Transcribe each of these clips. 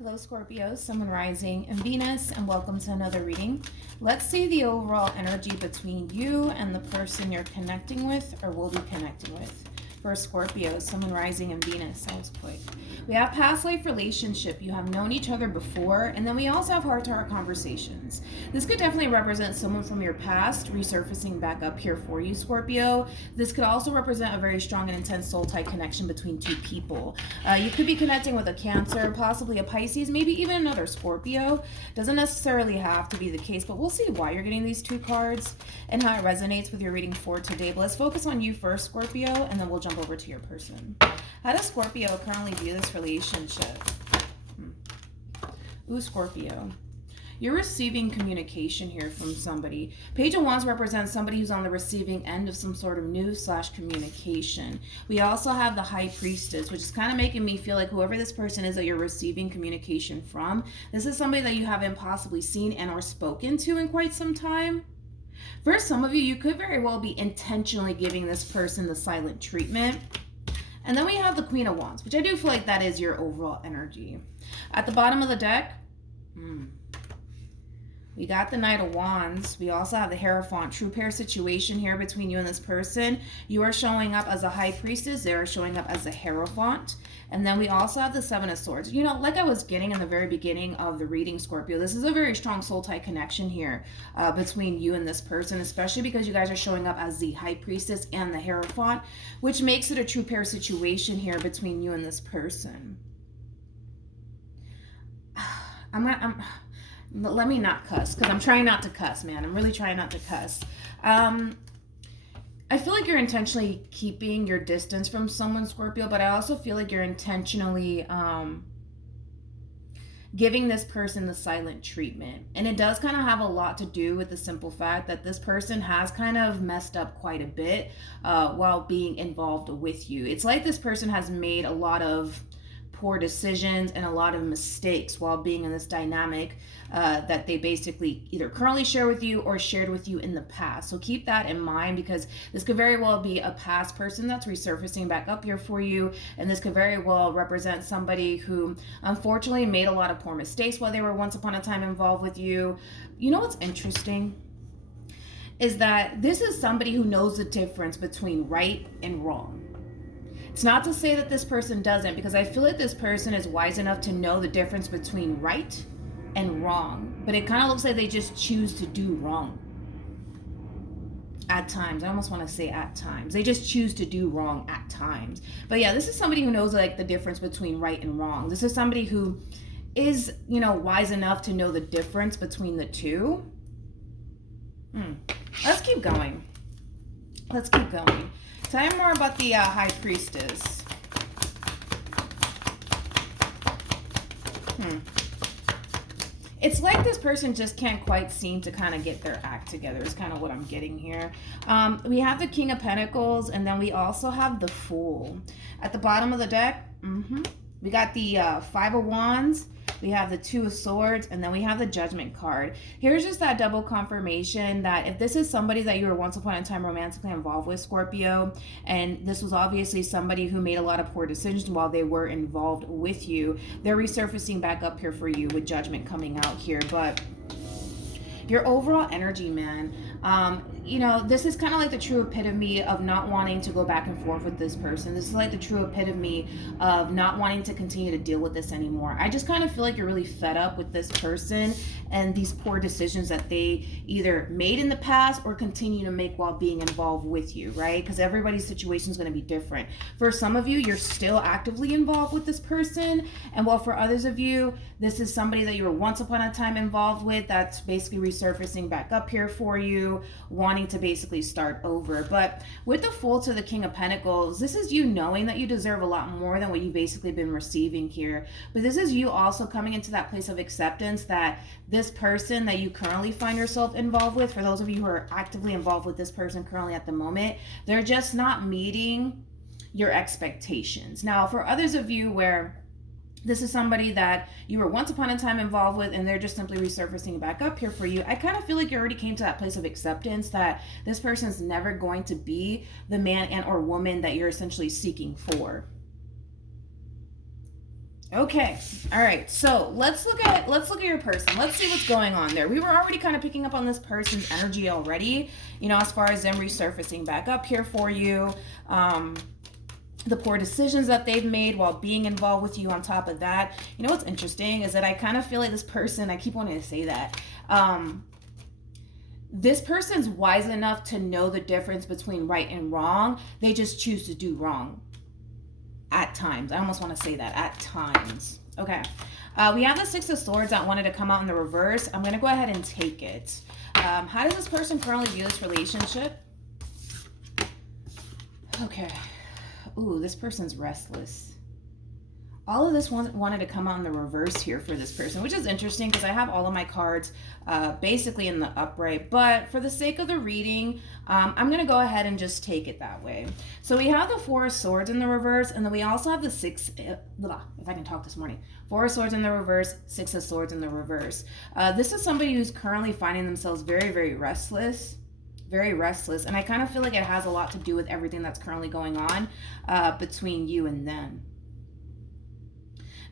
Hello, Scorpio, Sun, Moon, Rising, and Venus, and welcome to another reading. Let's see the overall energy between you and the person you're connecting with or will be connecting with. For Scorpio, Sun, Moon, Rising, and Venus. That was quick. We have past life relationship. You have known each other before, and then we also have heart-to-heart conversations. This could definitely represent someone from your past resurfacing back up here for you, Scorpio. This could also represent a very strong and intense soul-tie connection between two people. You could be connecting with a Cancer, possibly a Pisces, maybe even another Scorpio. Doesn't necessarily have to be the case, but we'll see why you're getting these two cards and how it resonates with your reading for today. But let's focus on you first, Scorpio, and then we'll jump over to your person. How does Scorpio currently view this relationship? Ooh, Scorpio. You're receiving communication here from somebody. Page of Wands represents somebody who's on the receiving end of some sort of news/communication. We also have the High Priestess, which is kind of making me feel like whoever this person is that you're receiving communication from, this is somebody that you haven't possibly seen and or spoken to in quite some time. For some of you, you could very well be intentionally giving this person the silent treatment. And then we have the Queen of Wands, which I do feel like that is your overall energy. At the bottom of the deck, we got the Knight of Wands. We also have the Hierophant. True pair situation here between you and this person. You are showing up as a High Priestess. They are showing up as a Hierophant. And then we also have the Seven of Swords. You know, like I was getting in the very beginning of the reading, Scorpio, this is a very strong soul tie connection here between you and this person, especially because you guys are showing up as the High Priestess and the Hierophant, which makes it a true pair situation here between you and this person. Let me not cuss, because I'm trying not to cuss, man. I'm really trying not to cuss. I feel like you're intentionally keeping your distance from someone, Scorpio, but I also feel like you're intentionally giving this person the silent treatment. And it does kind of have a lot to do with the simple fact that this person has kind of messed up quite a bit while being involved with you. It's like this person has made a lot of poor decisions and a lot of mistakes while being in this dynamic that they basically either currently share with you or shared with you in the past. So keep that in mind, because this could very well be a past person that's resurfacing back up here for you, and this could very well represent somebody who unfortunately made a lot of poor mistakes while they were once upon a time involved with you. You know what's interesting is that this is somebody who knows the difference between right and wrong. It's not to say that this person doesn't, because I feel like this person is wise enough to know the difference between right and wrong, but it kind of looks like they just choose to do wrong at times. I almost want to say at times. They just choose to do wrong at times. But yeah, this is somebody who knows like the difference between right and wrong. This is somebody who is, you know, wise enough to know the difference between the two. Let's keep going. Let's keep going. Tell me more about the High Priestess. It's like this person just can't quite seem to kind of get their act together is kind of what I'm getting here. We have the King of Pentacles, and then we also have the Fool. At the bottom of the deck, we got the Five of Wands. We have the Two of Swords, and then we have the Judgment card. Here's just that double confirmation that if this is somebody that you were once upon a time romantically involved with, Scorpio, and this was obviously somebody who made a lot of poor decisions while they were involved with you, they're resurfacing back up here for you with Judgment coming out here. But your overall energy, man, you know, this is kind of like the true epitome of not wanting to go back and forth with this person. This is like the true epitome of not wanting to continue to deal with this anymore. I just kind of feel like you're really fed up with this person and these poor decisions that they either made in the past or continue to make while being involved with you, right? Because everybody's situation is going to be different. For some of you, you're still actively involved with this person, and while for others of you, this is somebody that you were once upon a time involved with that's basically resurfacing back up here for you, wanting to basically start over. But with the Fool to the King of Pentacles, this is you knowing that you deserve a lot more than what you've basically been receiving here. But this is you also coming into that place of acceptance that this person that you currently find yourself involved with, for those of you who are actively involved with this person currently at the moment, they're just not meeting your expectations. Now, for others of you where this is somebody that you were once upon a time involved with and they're just simply resurfacing back up here for you, I kind of feel like you already came to that place of acceptance that this person's never going to be the man and or woman that you're essentially seeking for. Okay. All right. So let's look at your person. Let's see what's going on there. We were already kind of picking up on this person's energy already, as far as them resurfacing back up here for you. The poor decisions that they've made while being involved with you on top of that. What's interesting is that I kind of feel like this person, I keep wanting to say that, this person's wise enough to know the difference between right and wrong. They just choose to do wrong at times. I almost want to say that, at times. Okay. We have the Six of Swords that wanted to come out in the reverse. I'm going to go ahead and take it. How does this person currently view this relationship? Okay. Ooh, this person's restless. All of this wanted to come out in the reverse here for this person, which is interesting because I have all of my cards basically in the upright. But for the sake of the reading, I'm going to go ahead and just take it that way. So we have the Four of Swords in the reverse, and then we also have the if I can talk this morning, Four of Swords in the reverse, Six of Swords in the reverse. This is somebody who's currently finding themselves very, very restless. Very restless, and I kind of feel like it has a lot to do with everything that's currently going on between you and them.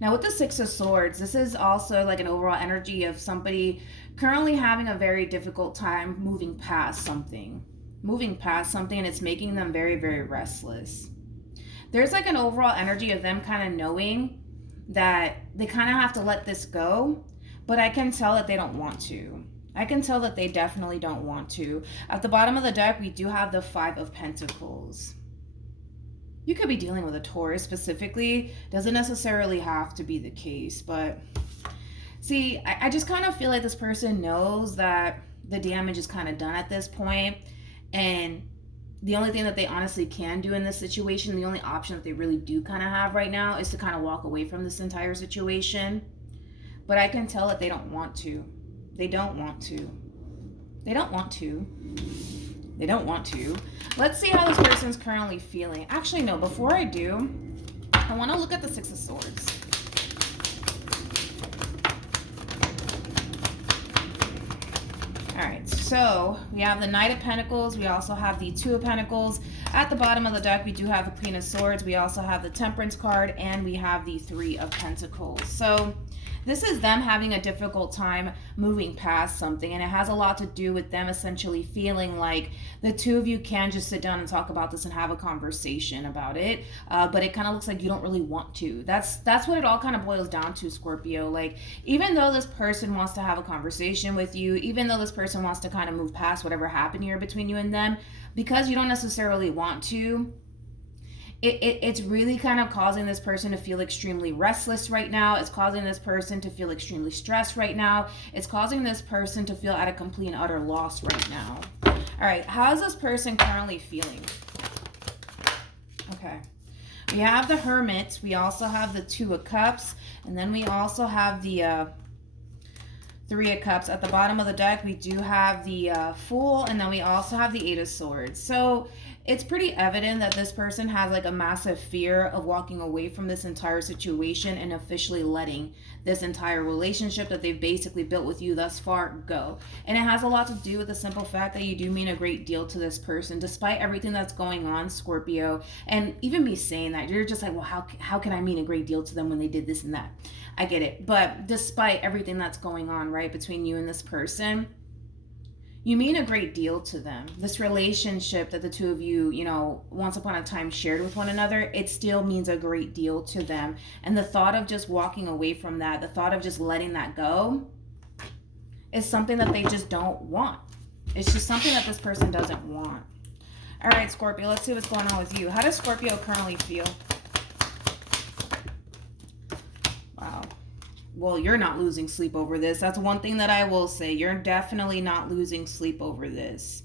Now with the Six of Swords, this is also like an overall energy of somebody currently having a very difficult time moving past something, and it's making them very, very restless. There's like an overall energy of them kind of knowing that they kind of have to let this go, but I can tell that they don't want to. I can tell that they definitely don't want to. At the bottom of the deck, we do have the Five of Pentacles. You could be dealing with a Taurus specifically. Doesn't necessarily have to be the case, but see, I just kind of feel like this person knows that the damage is kind of done at this point, and the only thing that they honestly can do in this situation, the only option that they really do kind of have right now is to kind of walk away from this entire situation. But I can tell that they don't want to. They don't want to. They don't want to. They don't want to. Let's see how this person's currently feeling. Actually, no, before I do, I want to look at the Six of Swords. All right, so we have the Knight of Pentacles. We also have the Two of Pentacles. At the bottom of the deck, we do have the Queen of Swords. We also have the Temperance card, and we have the Three of Pentacles. So this is them having a difficult time moving past something, and it has a lot to do with them essentially feeling like the two of you can just sit down and talk about this and have a conversation about it, but it kind of looks like you don't really want to. That's what it all kind of boils down to, Scorpio. Like, even though this person wants to have a conversation with you, even though this person wants to kind of move past whatever happened here between you and them, because you don't necessarily want to, it's really kind of causing this person to feel extremely restless right now. It's causing this person to feel extremely stressed right now. It's causing this person to feel at a complete and utter loss right now. All right, how is this person currently feeling? Okay, we have the Hermit. We also have the Two of Cups, and then we also have the Three of Cups. At the bottom of the deck, we do have the Fool, and then we also have the Eight of Swords. So it's pretty evident that this person has like a massive fear of walking away from this entire situation and officially letting this entire relationship that they've basically built with you thus far go. And it has a lot to do with the simple fact that you do mean a great deal to this person, despite everything that's going on, Scorpio. And even me saying that, you're just like, well, how can I mean a great deal to them when they did this and that? I get it. But despite everything that's going on, right, between you and this person, you mean a great deal to them. This relationship that the two of you, once upon a time shared with one another, it still means a great deal to them. And the thought of just walking away from that, the thought of just letting that go, is something that they just don't want. It's just something that this person doesn't want. All right, Scorpio, let's see what's going on with you. How does Scorpio currently feel? Wow. Well, you're not losing sleep over this. That's one thing that I will say. You're definitely not losing sleep over this.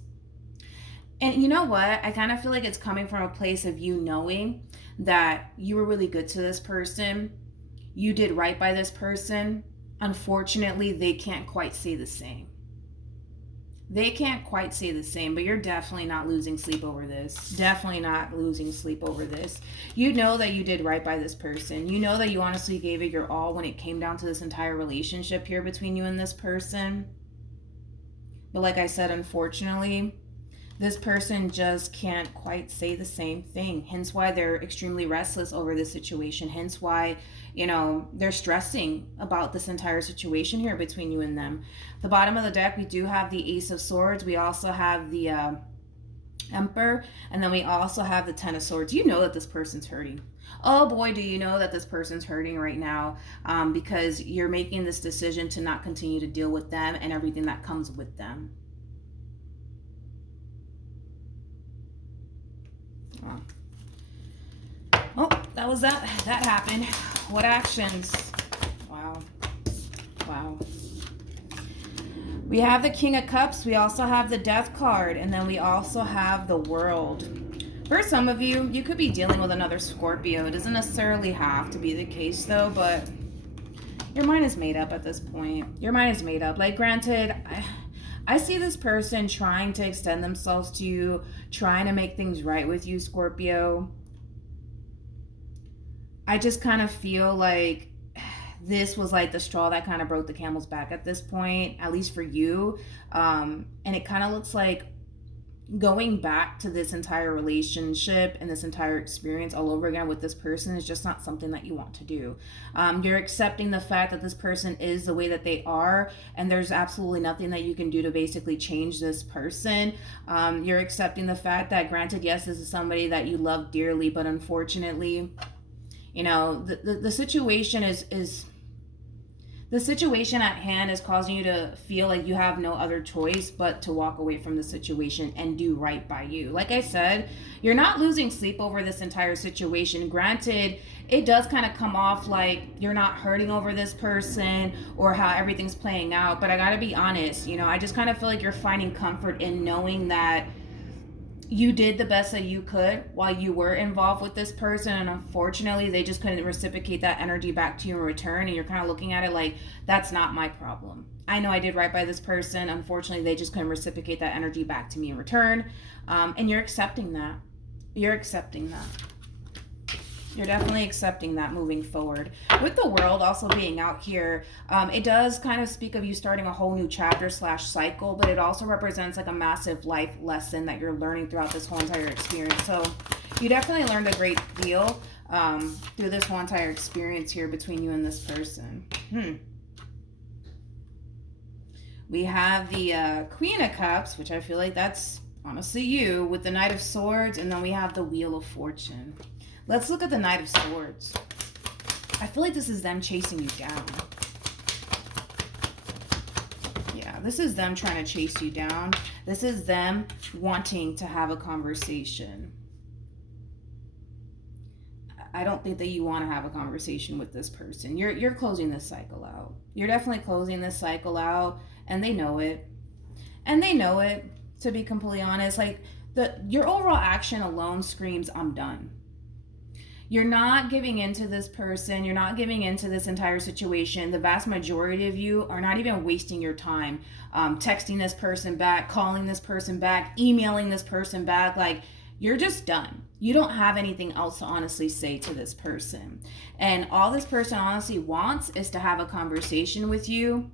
And you know what? I kind of feel like it's coming from a place of you knowing that you were really good to this person. You did right by this person. Unfortunately, they can't quite say the same. They can't quite say the same, but you're definitely not losing sleep over this. Definitely not losing sleep over this. You know that you did right by this person. You know that you honestly gave it your all when it came down to this entire relationship here between you and this person. But like I said, unfortunately, This person just can't quite say the same thing. Hence why they're extremely restless over this situation. Hence why, you know, they're stressing about this entire situation here between you and them. The bottom of the deck, we do have the Ace of Swords. We also have the Emperor, and then we also have the Ten of Swords. You know that this person's hurting. Oh boy, do you know that this person's hurting right now, because you're making this decision to not continue to deal with them and everything that comes with them. Oh, that was that. That happened. What actions? Wow. Wow. We have the King of Cups. We also have the Death card. And then we also have the World. For some of you, you could be dealing with another Scorpio. It doesn't necessarily have to be the case, though. But your mind is made up at this point. Your mind is made up. Like, granted, I see this person trying to extend themselves to you, trying to make things right with you, Scorpio. I just kind of feel like this was like the straw that kind of broke the camel's back at this point, at least for you. And it kind of looks like going back to this entire relationship and this entire experience all over again with this person is just not something that you want to do. You're accepting the fact that this person is the way that they are, and there's absolutely nothing that you can do to basically change this person. You're accepting the fact that, granted, yes, this is somebody that you love dearly, but unfortunately, you know, the situation is the situation at hand is causing you to feel like you have no other choice but to walk away from the situation and do right by you. Like I said, you're not losing sleep over this entire situation. Granted, it does kind of come off like you're not hurting over this person or how everything's playing out. But I gotta be honest, you know, I just kind of feel like you're finding comfort in knowing that you did the best that you could while you were involved with this person, and unfortunately they just couldn't reciprocate that energy back to you in return, and you're kind of looking at it like, that's not my problem. I know I did right by this person. Unfortunately, they just couldn't reciprocate that energy back to me in return. And you're accepting that. You're accepting that. You're definitely accepting that moving forward. With the World also being out here, it does kind of speak of you starting a whole new chapter / cycle, but it also represents like a massive life lesson that you're learning throughout this whole entire experience. So you definitely learned a great deal through this whole entire experience here between you and this person. We have the Queen of Cups, which I feel like that's honestly you, with the Knight of Swords, and then we have the Wheel of Fortune. Let's look at the Knight of Swords. I feel like this is them chasing you down. Yeah, this is them trying to chase you down. This is them wanting to have a conversation. I don't think that you want to have a conversation with this person. You're closing this cycle out. You're definitely closing this cycle out, and they know it. And they know it, to be completely honest. Like, your overall action alone screams, I'm done. You're not giving into this person. You're not giving into this entire situation. The vast majority of you are not even wasting your time texting this person back, calling this person back, emailing this person back. Like, you're just done. You don't have anything else to honestly say to this person. And all this person honestly wants is to have a conversation with you.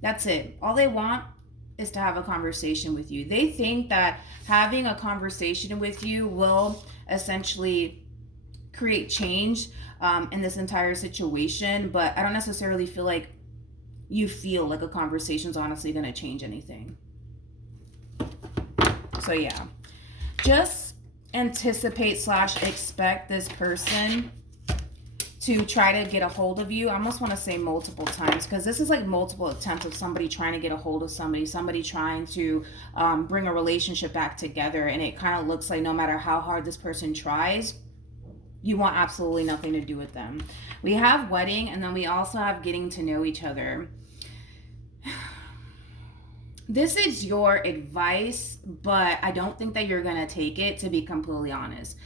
That's it. All they want is to have a conversation with you. They think that having a conversation with you will essentially create change in this entire situation, but I don't necessarily feel like you feel like a conversation is honestly going to change anything. So yeah, just anticipate / expect this person to try to get a hold of you. I almost want to say multiple times, because this is like multiple attempts of somebody trying to get a hold of somebody trying to bring a relationship back together, and it kind of looks like no matter how hard this person tries, you want absolutely nothing to do with them. We have wedding, and then we also have getting to know each other. This is your advice, but I don't think that you're going to take it, to be completely honest.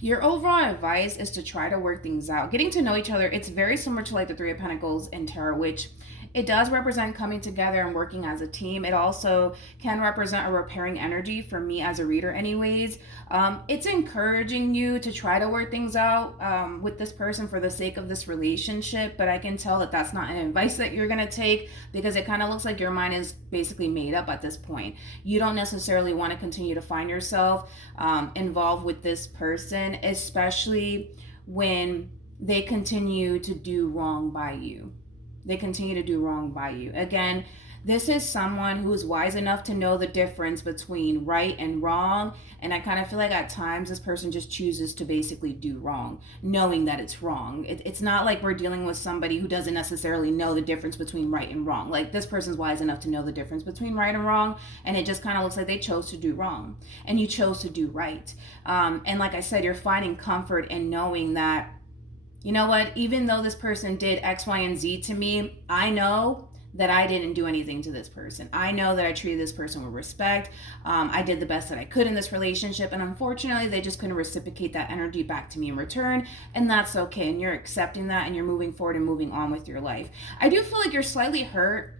Your overall advice is to try to work things out. Getting to know each other, it's very similar to like the Three of Pentacles in Tarot, which It does represent coming together and working as a team. It also can represent a repairing energy for me as a reader anyways. It's encouraging you to try to work things out with this person for the sake of this relationship, but I can tell that that's not an advice that you're going to take, because it kind of looks like your mind is basically made up at this point. You don't necessarily want to continue to find yourself involved with this person, especially when they continue to do wrong by you. They continue to do wrong by you. Again, this is someone who is wise enough to know the difference between right and wrong. And I kind of feel like at times this person just chooses to basically do wrong, knowing that it's wrong. It's not like we're dealing with somebody who doesn't necessarily know the difference between right and wrong. Like, this person's wise enough to know the difference between right and wrong. And it just kind of looks like they chose to do wrong and you chose to do right. And like I said, you're finding comfort in knowing that, you know what, even though this person did X, Y, and Z to me, I know that I didn't do anything to this person. I know that I treated this person with respect. I did the best that I could in this relationship. And unfortunately, they just couldn't reciprocate that energy back to me in return. And that's okay. And you're accepting that and you're moving forward and moving on with your life. I do feel like you're slightly hurt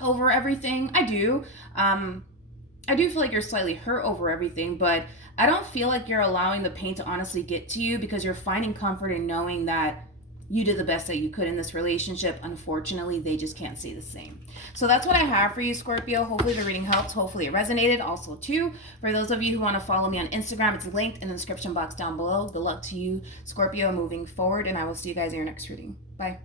over everything. I do feel like you're slightly hurt over everything, but I don't feel like you're allowing the pain to honestly get to you, because you're finding comfort in knowing that you did the best that you could in this relationship. Unfortunately, they just can't say the same. So that's what I have for you, Scorpio. Hopefully the reading helped. Hopefully it resonated. Also, too, for those of you who want to follow me on Instagram, it's linked in the description box down below. Good luck to you, Scorpio, moving forward, and I will see you guys in your next reading. Bye.